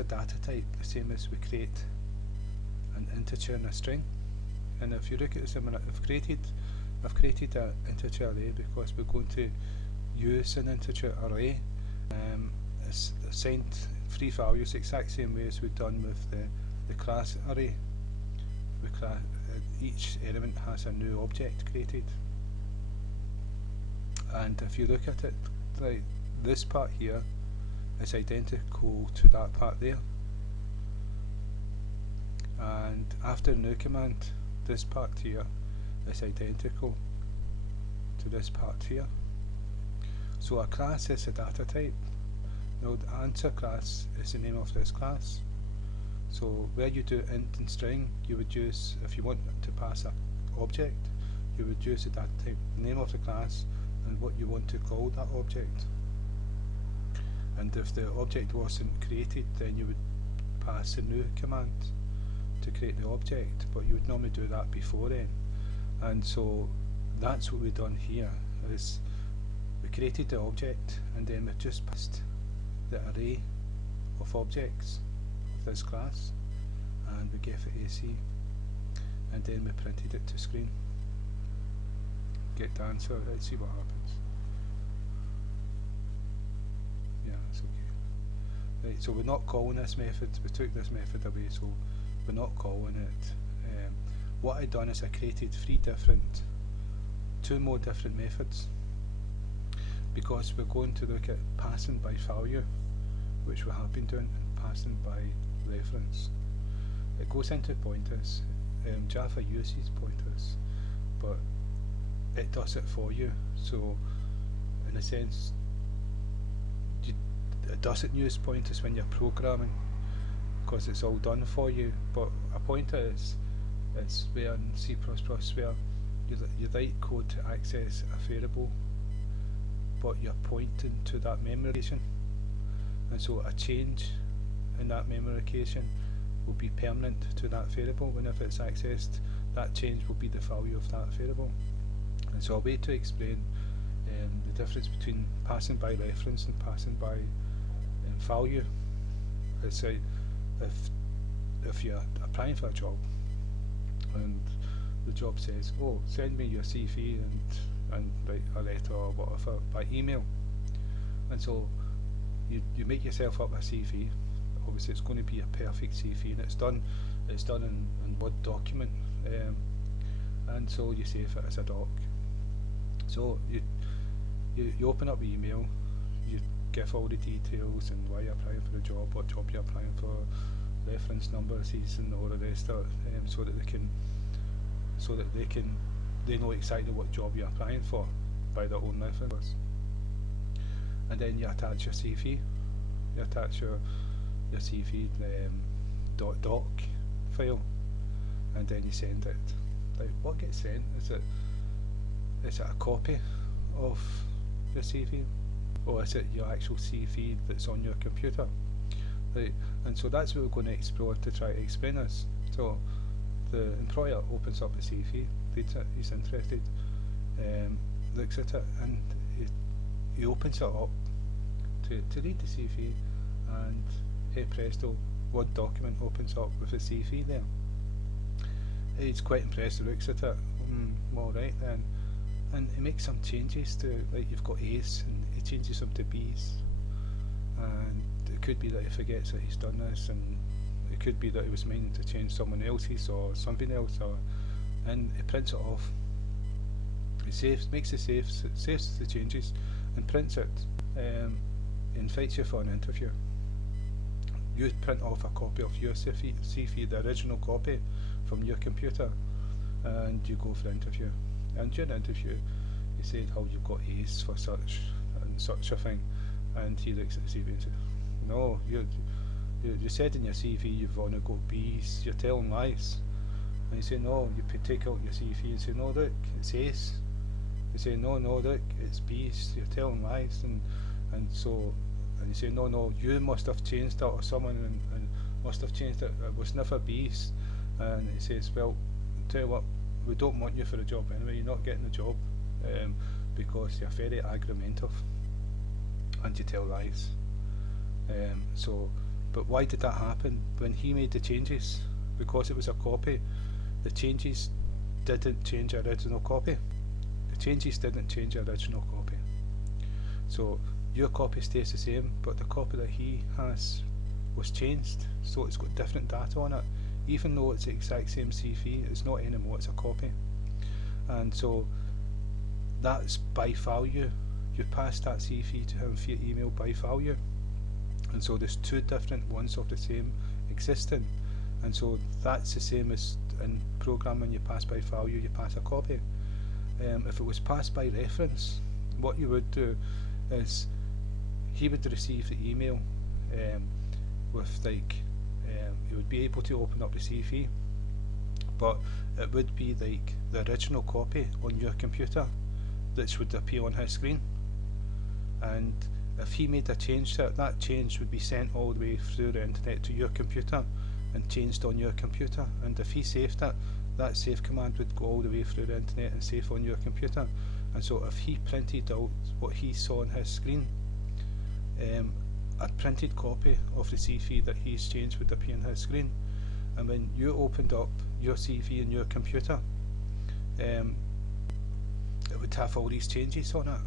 a data type, the same as we create an integer and a string. And if you look at this, I've created an integer array because we're going to use an integer array. It's assigned 3 values, the exact same way as we've done with the class array. Each element has a new object created. And if you look at it, like this part here is identical to that part there. And after new command, this part here is identical to this part here. So a class is a data type. Now the answer class is the name of this class. So where you do int and string, you would use, if you want to pass an object, you would use the data type, the name of the class, and what you want to call that object. And if the object wasn't created, then you would pass the new command to create the object, but you would normally do that before then. And so that's what we've done here, is we created the object and then we've just passed the array of objects of this class, and we gave it AC, and then we printed it to screen. Get the answer, let's see what happens. Yeah, it's okay. Right, so we're not calling this method, we took this method away, so we're not calling it. What I done is I created two more different methods, because we're going to look at passing by value, which we have been doing, and passing by reference. It goes into pointers. Java uses pointers, but it does it for you. So in a sense, it doesn't use pointers when you're programming, because it's all done for you. But a pointer it's where in C++ where you write code to access a variable, but you're pointing to that memory location, and so a change in that memory location will be permanent to that variable. Whenever it's accessed, that change will be the value of that variable. And so a way to explain the difference between passing by reference and passing by value is say if you're applying for a job and the job says, oh, send me your CV and write a letter or whatever by email, and so you make yourself up a CV. Obviously it's going to be a perfect CV, and it's done in Word document, and so you save it as a doc. So you open up the email, you give all the details and why you're applying for the job, what job you're applying for, reference numbers and all the rest of it, so that they know exactly what job you're applying for by their own reference. And then you attach your CV. You attach your CV .doc file, and then you send it. Like, what gets sent? Is it a copy of your CV, or is it your actual CV that's on your computer? Right. And so that's what we're going to explore to try to explain this. So the employer opens up the CV, reads it, he's interested, looks at it, and he opens it up to read the CV, and hey presto, Word document opens up with the CV there. He's quite impressed, he looks at it, alright then, and he makes some changes to, like, you've got A's and he changes them to B's, and it could be that he forgets that he's done this, and it could be that he was meaning to change someone else's or something else, and he prints it off. He makes the saves the changes and prints it, invites you for an interview. You print off a copy of your CV, the original copy, from your computer, and you go for the interview. And during the interview, you said how you've got A's for such and such a thing, and he looks at the CV and says, no, you said in your CV you've only got B's, you're telling lies. And you say, no, you take out your CV and say, no, look, it's A's. You say, no, look, it's B's, you're telling lies. And you say, no, you must have changed that, or someone and must have changed it was never B's. And he says, well, tell you what, we don't want you for the job anyway, you're not getting the job, because you're very argumentative and you tell lies. So But why did that happen? When he made the changes, because it was a copy, the changes didn't change the original copy. The changes didn't change the original copy. So your copy stays the same, but the copy that he has was changed, so it's got different data on it. Even though it's the exact same CV, it's not anymore, it's a copy. And so that's by value. You pass that CV to him via email by value. And so there's two different ones of the same existing. And so that's the same as in programming. You pass by value, you pass a copy. If it was passed by reference, what you would do is he would receive the email with like he would be able to open up the CV, but it would be like the original copy on your computer that would appear on his screen. And if he made a change to it, that change would be sent all the way through the internet to your computer and changed on your computer. And if he saved it, that save command would go all the way through the internet and save on your computer. And so if he printed out what he saw on his screen, a printed copy of the CV that he's changed would appear on his screen. And when you opened up your CV in your computer, it would have all these changes on it.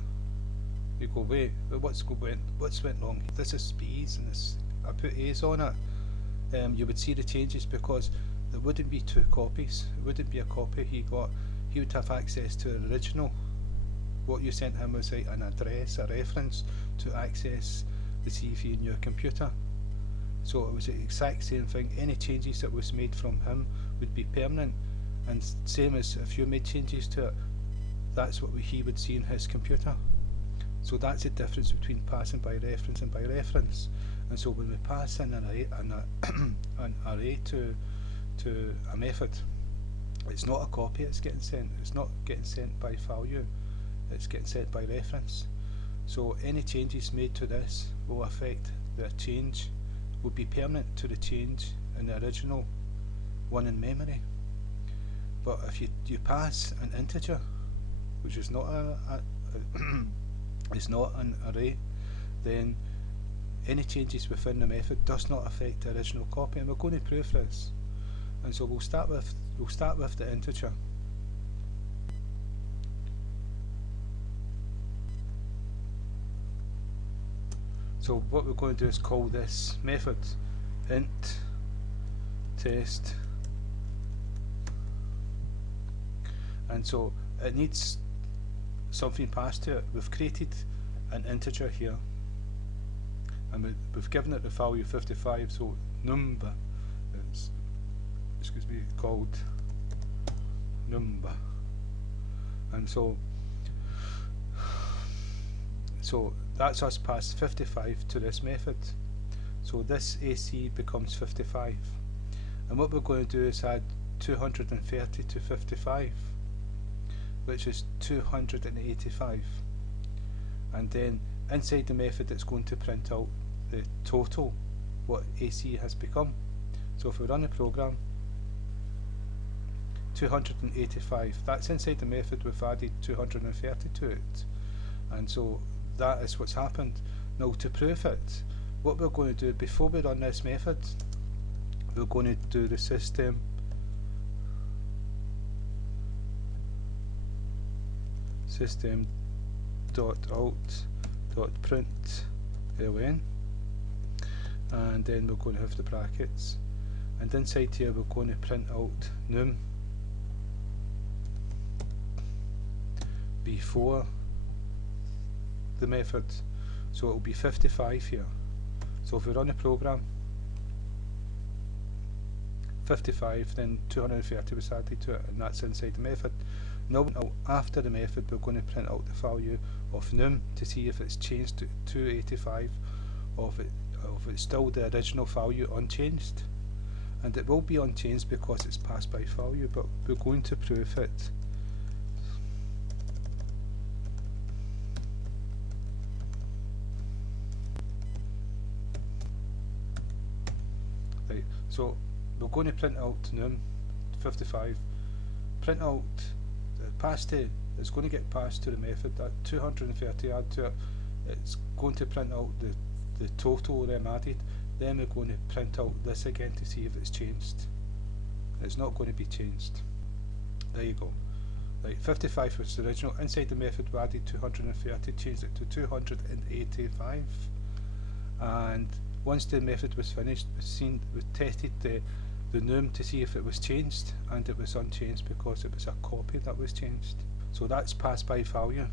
You go, wait, what's went wrong? This is B's and this, I put A's on it. You would see the changes because there wouldn't be two copies. It wouldn't be a copy he got. He would have access to the original. What you sent him was like an address, a reference to access the CV in your computer. So it was the exact same thing. Any changes that was made from him would be permanent, and same as if you made changes to it, that's what he would see in his computer. So that's the difference between passing by reference and by reference. And so when we pass in an array to a method, it's not a copy it's getting sent. It's not getting sent by value. It's getting sent by reference. So any changes made to this will affect the change, will be permanent to the change in the original one in memory. But if you pass an integer, which is not is not an array, then any changes within the method does not affect the original copy, and we're going to prove this. And so we'll start with the integer. So what we're going to do is call this method int test, and so it needs something passed to it. We've created an integer here, and we've given it the value 55, so number is, called number. And so that's us passed 55 to this method. So this AC becomes 55, and what we're going to do is add 230 to 55, which is 285, and then inside the method it's going to print out the total, what AC has become. So if we run the program, 285, that's inside the method. We've added 230 to it, and so that is what's happened. Now to prove it, what we're going to do before we run this method, we're going to do the system system.out.println, and then we're going to have the brackets, and inside here we're going to print out num before the method. So it will be 55 here. So if we run the program, 55, then 230 was added to it, and that's inside the method. Now after the method we're going to print out the value of num to see if it's changed to 285 or if it's still the original value unchanged, and it will be unchanged because it's passed by value, but we're going to prove it. Right, so we're going to print out num 55, print out it's going to get passed to the method. That 230 add to it, it's going to print out the total of them added, Then we're going to print out this again to see if it's changed. It's not going to be changed. There you go. Right, 55 was the original. Inside the method we added 230, changed it to 285. And once the method was finished, we tested the num to see if it was changed, and it was unchanged because it was a copy that was changed. So that's pass by value.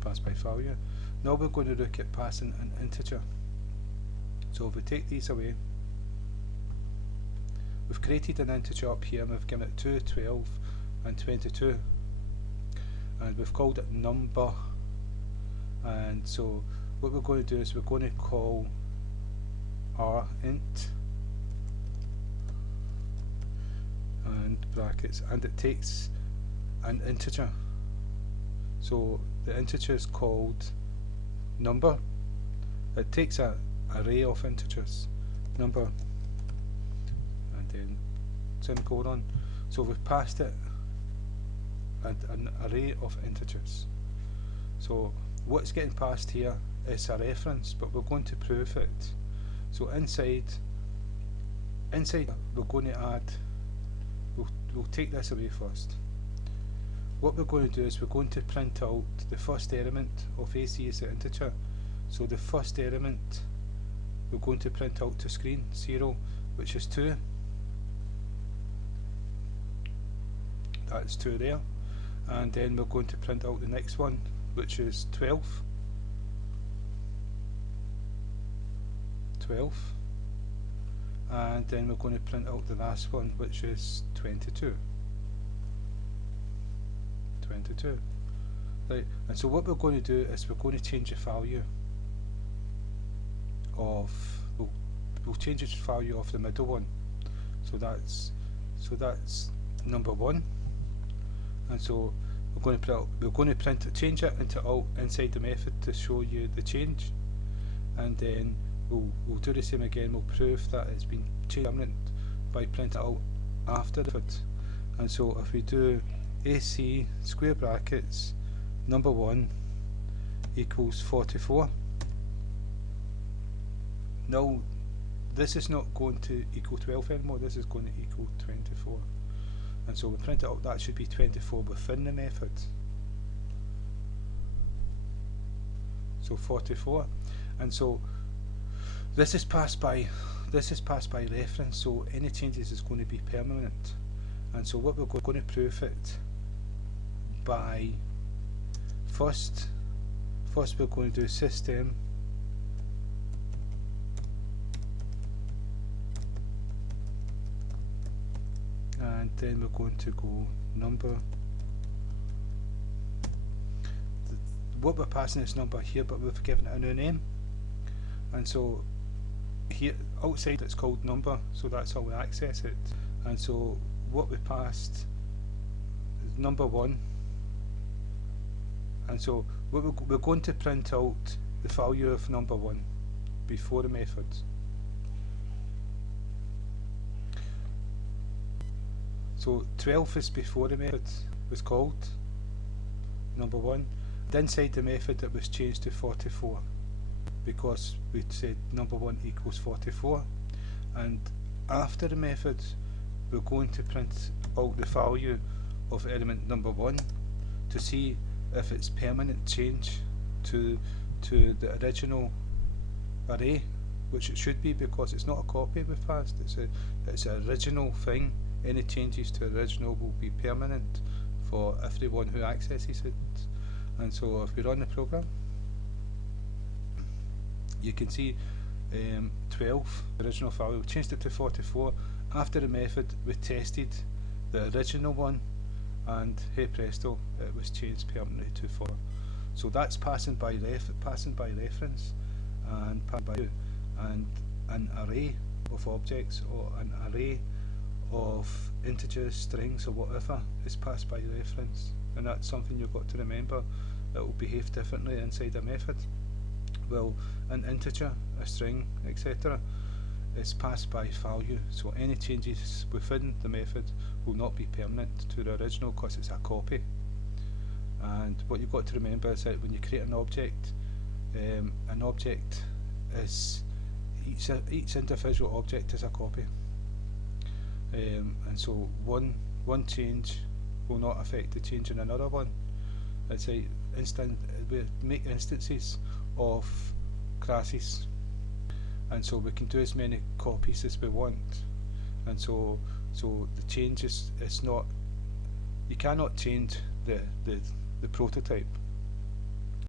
Pass by value. Now we're going to look at passing an integer. So if we take these away, we've created an integer up here and we've given it 2, 12 and 22, and we've called it number. And so what we're going to do is we're going to call our int and brackets, and it takes an integer. So the integer is called number. It takes an array of integers, number, and then semicolon. So we've passed it an array of integers. So what's getting passed here is a reference, but we're going to prove it. So inside we're going to add, we'll take this away first. What we're going to do is we're going to print out the first element of AC as an integer. So the first element we're going to print out to screen 0, which is 2. That's 2 there. And then we're going to print out the next one, which is 12. And then we're going to print out the last one, which is 22. Right, and so what we're going to do is we're going to change the value of, we'll change the value of the middle one. So that's number 1, and so we're going to change it into alt inside the method to show you the change, and then we'll do the same again. We'll prove that it's been changed by printing it out after the method. And so if we do AC square brackets number 1 equals 44. Now this is not going to equal 12 anymore, this is going to equal 24. And so we print it out, that should be 24 within the method. So 44. And so this is passed by reference, so any changes is going to be permanent. And so what we're going to prove it by, first we're going to do system and then we're going to go number. What we're passing is number here, but we've given it a new name, and so here outside it's called number, so that's how we access it. And so what we passed is number 1, and so we're going to print out the value of number 1 before the method. So 12 is before the method was called, number 1. And inside the method it was changed to 44 because we said number 1 equals 44. And after the method we're going to print out the value of element number 1 to see if it's permanent change to the original array, which it should be because it's not a copy we've passed, it's an original thing. Any changes to original will be permanent for everyone who accesses it. And so if we run the program, you can see 12, the original value, we changed it to 44. After the method we tested the original one, and hey presto, it was changed permanently to 4. So that's passing by reference and passing by, and an array of objects or an array of integers, strings or whatever is passed by reference, and that's something you've got to remember. It will behave differently inside a method. Well, an integer, a string, etc. is passed by value, so any changes within the method will not be permanent to the original because it's a copy. And what you've got to remember is that when you create an object is each individual object is a copy, and so one change will not affect the change in another one. It's a we make instances of classes, and so we can do as many copies as we want. And so the change is not, you cannot change the prototype.